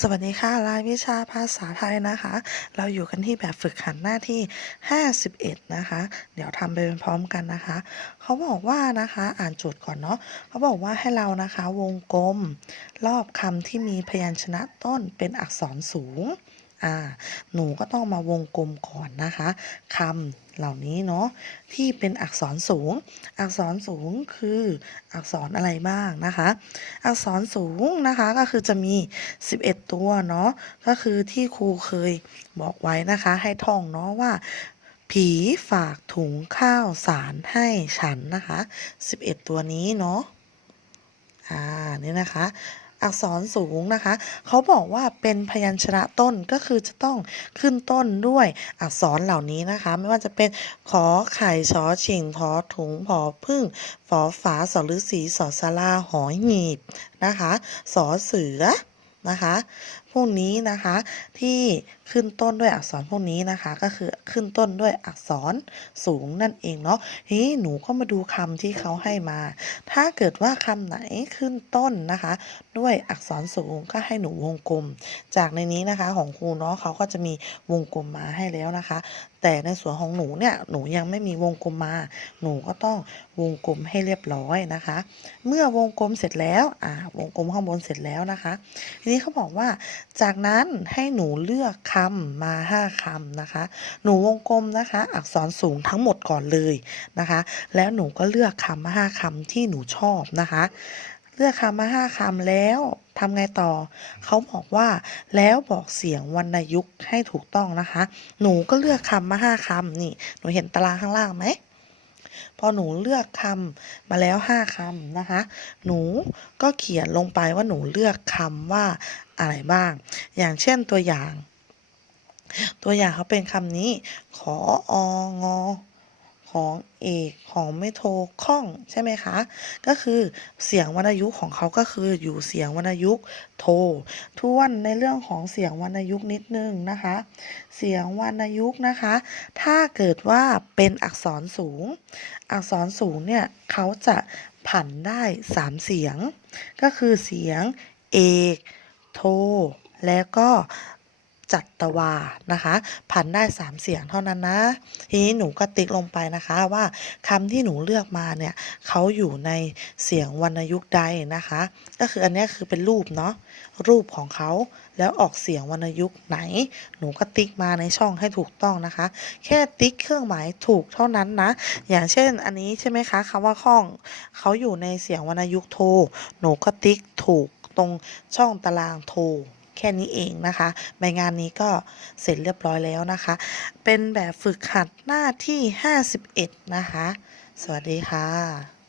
สวัสดีค่ะรายวิชาภาษาไทยนะคะ เราอยู่กันที่แบบฝึกหัดหน้าที่ 51 นะคะ เดี๋ยวทำไปพร้อมกันนะคะ เขาบอกว่านะคะอ่านโจทย์ก่อนเนาะเขาบอกว่าให้เรานะคะวงกลม รอบคำที่มีพยัญชนะต้นเป็นอักษรสูง อ่า หนูก็ต้องมาวงกลมก่อนนะคะคำเหล่านี้เนาะที่เป็นอักษรสูง อักษรสูงคืออักษรอะไรบ้างนะคะ อักษรสูงนะคะก็คือจะมี 11 ตัวเนาะก็คือที่ครูเคยบอกไว้นะคะ ให้ท่องเนาะว่าผีฝากถุงข้าวสารให้ฉันนะคะ 11 ตัวนี้เนาะอ่านี่นะคะ อักษรสูงนะคะ เขาบอกว่าเป็นพยัญชนะต้นก็คือจะต้องขึ้นต้นด้วยอักษรเหล่านี้นะคะ ไม่ว่าจะเป็นขอไข่ชอชิงทอถุงผอพึ่งฝอฝาสอฤษีสอสาราหอยหีบนะคะ สอเสือ นะคะ พวกนี้นะคะที่ขึ้นต้นด้วยอักษรพวกนี้นะคะ ก็คือขึ้นต้นด้วยอักษรสูงนั่นเองเนาะทีนี้หนูก็มาดูคำที่เขาให้มา ถ้าเกิดว่าคำไหนขึ้นต้นนะคะ ด้วยอักษรสูงก็ให้หนูวงกลม จากในนี้นะคะของครูเนาะเขาก็จะมีวงกลมมาให้แล้วนะคะ แต่ในส่วนของหนูเนี่ยหนูยังไม่มีวงกลมมา หนูก็ต้องวงกลมให้เรียบร้อยนะคะ เมื่อวงกลมเสร็จแล้วอ่าวงกลมข้างบนเสร็จแล้วนะคะทีนี้เขาบอกว่า จากนั้นให้หนูเลือกคำมาห้าคำนะคะ หนูวงกลมนะคะ อักษรสูงทั้งหมดก่อนเลยนะคะ แล้วหนูก็เลือกคำมาห้าคำที่หนูชอบนะคะ เลือกคำมาห้าคำแล้วทำไงต่อ เขาบอกว่าแล้วบอกเสียงวรรณยุกต์ให้ถูกต้องนะคะ หนูก็เลือกคำมาห้าคำนี่ หนูเห็นตารางข้างล่างไหม พอหนูเลือกคำมาแล้วห้าคำนะคะ หนูก็เขียนลงไปว่าหนูเลือกคำว่าอะไรบ้าง อย่างเช่นตัวอย่าง ตัวอย่างเขาเป็นคำนี้ ขอองอ ของเอกของไม่โทคล่องใช่ไหมคะ ก็คือเสียงวรรณยุกต์ของเขาก็คืออยู่เสียงวรรณยุกต์โททวนในเรื่องของเสียงวรรณยุกต์นิดนึงนะคะ เสียงวรรณยุกต์นะคะ ถ้าเกิดว่าเป็นอักษรสูง อักษรสูงเนี่ยเขาจะผันได้สามเสียง ก็คือเสียงเอก โท แล้วก็ จัตวานะคะผันได้ 3 เสียงเท่านั้นนะ ทีนี้หนูก็ติ๊กลงไปนะคะว่าคำที่หนูเลือกมาเนี่ยเขาอยู่ในเสียงวรรณยุกต์ใดนะคะ ก็คืออันนี้คือเป็นรูปเนาะรูปของเขาแล้วออกเสียงวรรณยุกต์ไหน หนูก็ติ๊กมาในช่องให้ถูกต้องนะคะ แค่ติ๊กเครื่องหมายถูกเท่านั้นนะ อย่างเช่นอันนี้ใช่ไหมคะคำว่าข้องเขาอยู่ในเสียงวรรณยุกต์โท หนูก็ติ๊กถูกตรงช่องตารางโท แค่นี้เองนะคะใบงานนี้ก็เสร็จเรียบร้อยแล้วนะคะ เป็นแบบฝึกหัดหน้าที่ 51 นะคะ สวัสดีค่ะ